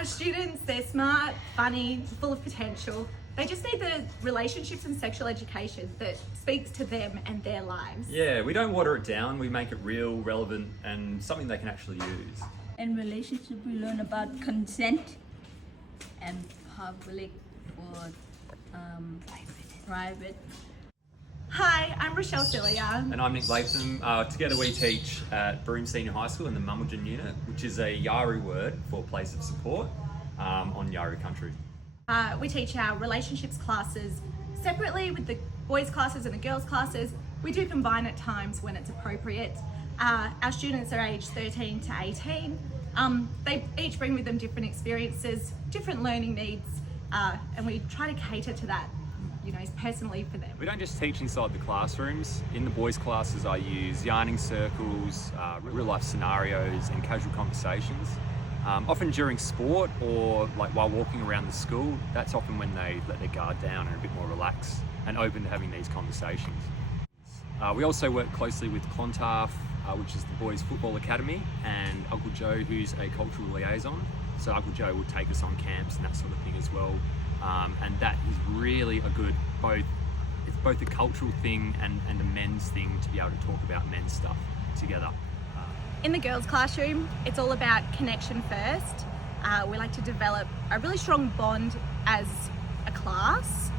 Our students, they're smart, funny, full of potential. They just need the relationships and sexual education that speaks to them and their lives. Yeah, we don't water it down, we make it real, relevant, and something they can actually use. In relationship, we learn about consent and public or private. Hi, I'm Rochelle Cilia. And I'm Nick Latham. Together we teach at Broome Senior High School in the Mamaljan unit, which is a Yari word for place of support on Yari country. We teach our relationships classes separately with the boys classes and the girls classes. We do combine at times when it's appropriate. Our students are aged 13 to 18. They each bring with them different experiences, different learning needs, and we try to cater to that, personally for them. We don't just teach inside the classrooms. In the boys' classes I use yarning circles, real life scenarios and casual conversations. Often during sport or like while walking around the school, that's often when they let their guard down and are a bit more relaxed and open to having these conversations. We also work closely with Clontarf, which is the boys' football academy, and Uncle Joe, who's a cultural liaison. So Uncle Joe will take us on camps and that sort of thing as well. And that is really it's both a cultural thing and a men's thing to be able to talk about men's stuff together. In the girls' classroom, it's all about connection first. We like to develop a really strong bond as a class.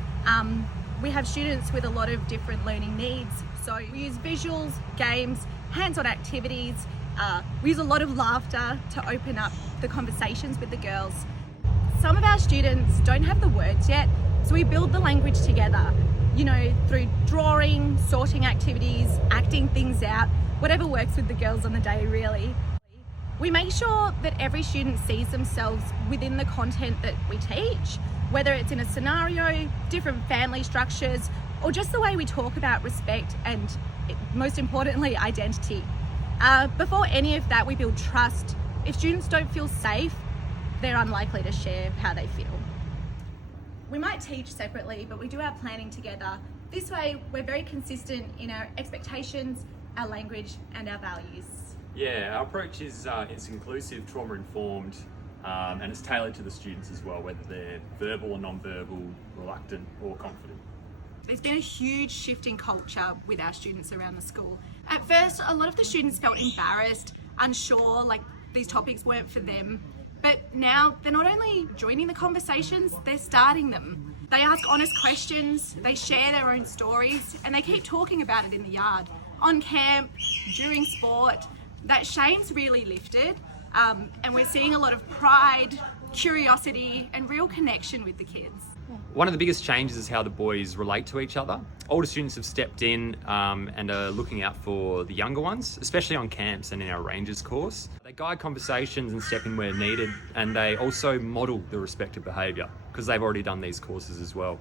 We have students with a lot of different learning needs, so we use visuals, games, hands-on activities. We use a lot of laughter to open up the conversations with the girls. Some of our students don't have the words yet, so we build the language together, through drawing, sorting activities, acting things out, whatever works with the girls on the day, really. We make sure that every student sees themselves within the content that we teach, whether it's in a scenario, different family structures, or just the way we talk about respect and, most importantly, identity. Before any of that, we build trust. If students don't feel safe, they're unlikely to share how they feel. We might teach separately, but we do our planning together. This way, we're very consistent in our expectations, our language, and our values. Yeah, our approach is it's inclusive, trauma-informed, and it's tailored to the students as well, whether they're verbal or non-verbal, reluctant or confident. There's been a huge shift in culture with our students around the school. At first, a lot of the students felt embarrassed, unsure, like these topics weren't for them. But now they're not only joining the conversations, they're starting them. They ask honest questions, they share their own stories, and they keep talking about it in the yard, on camp, during sport. That shame's really lifted, and we're seeing a lot of pride, curiosity, and real connection with the kids. One of the biggest changes is how the boys relate to each other. Older students have stepped in and are looking out for the younger ones, especially on camps and in our Rangers course. They guide conversations and step in where needed, and they also model the respective behaviour because they've already done these courses as well.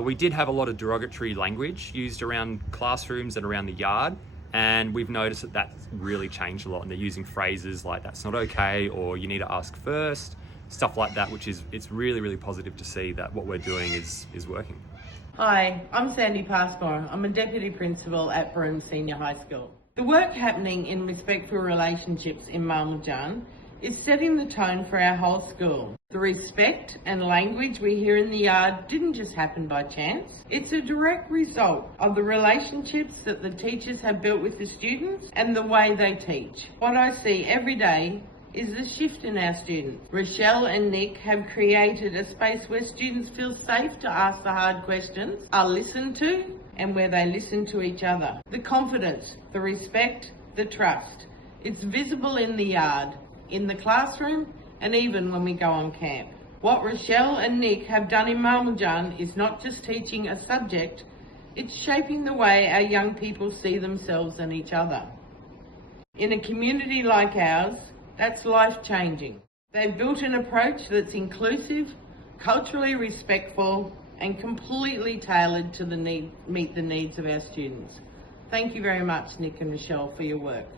We did have a lot of derogatory language used around classrooms and around the yard, and we've noticed that that's really changed a lot, and they're using phrases like "that's not okay" or "you need to ask first." Stuff like that, which is, it's really, really positive to see that what we're doing is working. Hi, I'm Sandy Passmore. I'm a Deputy Principal at Broome Senior High School. The work happening in respectful relationships in Mamaljan is setting the tone for our whole school. The respect and language we hear in the yard didn't just happen by chance. It's a direct result of the relationships that the teachers have built with the students and the way they teach. What I see every day is the shift in our students. Rochelle and Nick have created a space where students feel safe to ask the hard questions, are listened to, and where they listen to each other. The confidence, the respect, the trust. It's visible in the yard, in the classroom, and even when we go on camp. What Rochelle and Nick have done in Mamaljan is not just teaching a subject, it's shaping the way our young people see themselves and each other. In a community like ours, that's life-changing. They've built an approach that's inclusive, culturally respectful, and completely tailored to meet the needs of our students. Thank you very much, Nick and Rochelle, for your work.